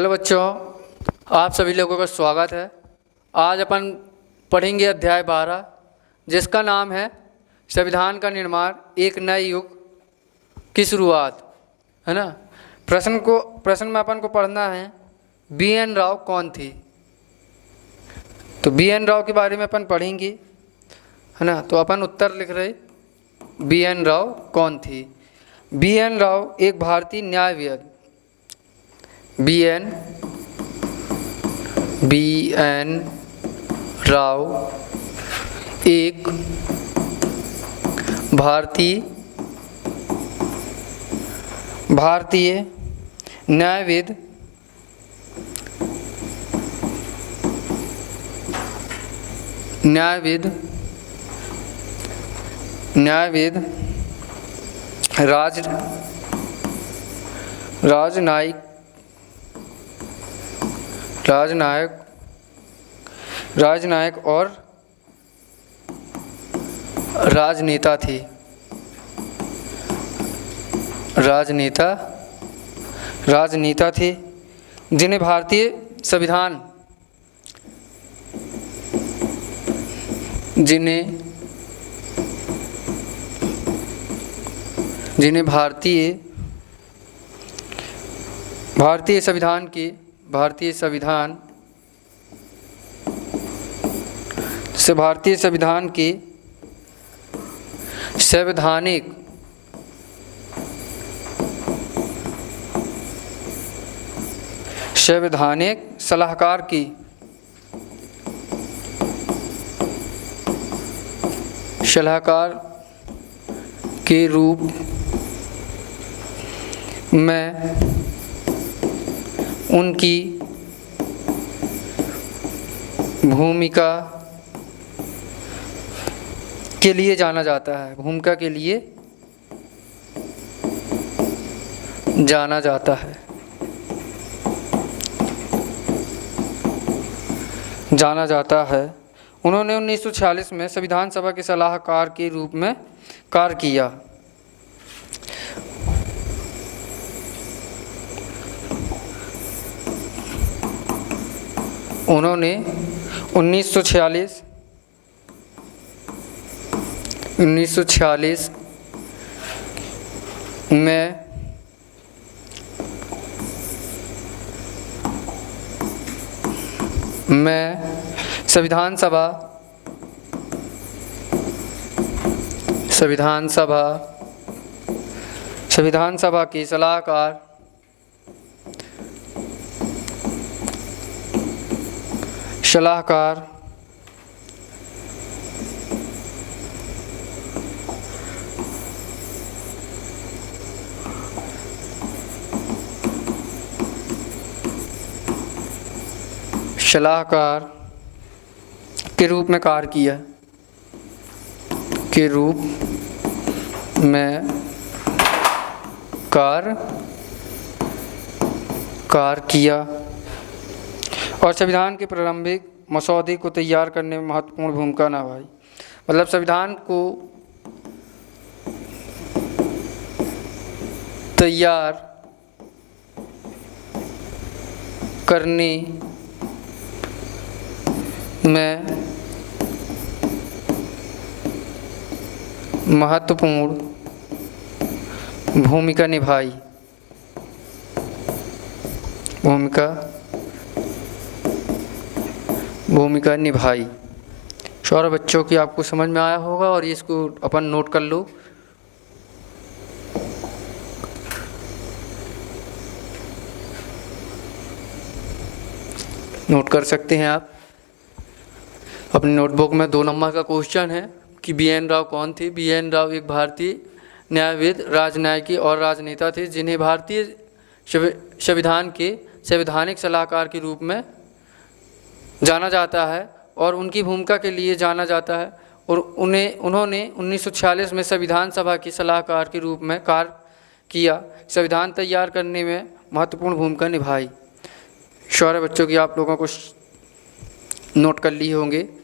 Hello बच्चों, आप सभी लोगों का स्वागत है। आज अपन पढ़ेंगे अध्याय 12, जिसका नाम है संविधान का निर्माण, एक नए युग की शुरुआत, है ना। प्रश्न में अपन को पढ़ना है बी.एन. राव कौन थी। तो बी.एन. राव के बारे में अपन पढ़ेंगे, है ना। तो अपन उत्तर लिख रहे, बी.एन. राव कौन थी। बी.एन. राव एक भारतीय न्यायविद, बी.एन. राव एक भारतीय न्यायविद, राजनायक और राजनेता थे। राजनेता थे जिन्हें भारतीय संविधान भारतीय संविधान के संवैधानिक सलाहकार के रूप में उनकी भूमिका के लिए जाना जाता है। उन्होंने 1946 में संविधान सभा के सलाहकार के रूप में कार्य किया। उन्होंने 1946 में संविधान सभा के सलाहकार के रूप में कार्य किया और संविधान के प्रारंभिक मसौदे को तैयार करने में महत्वपूर्ण भूमिका निभाई। मतलब संविधान को तैयार करने में महत्वपूर्ण भूमिका निभाई। शौर्य बच्चों की आपको समझ में आया होगा और इसको अपन नोट कर लो। नोट कर सकते हैं आप अपनी नोटबुक में। 2 नंबर का क्वेश्चन है कि बी.एन. राव कौन थे। बी.एन. राव एक भारतीय न्यायविद, राजनयिकी और राजनेता थे जिन्हें भारतीय संविधान के संवैधानिक सलाहकार के रूप में जाना जाता है और उनकी भूमिका के लिए जाना जाता है। और उन्होंने 1946 में संविधान सभा के सलाहकार के रूप में कार्य किया। संविधान तैयार करने में महत्वपूर्ण भूमिका निभाई। शौर्य बच्चों की आप लोगों को नोट कर लिए होंगे।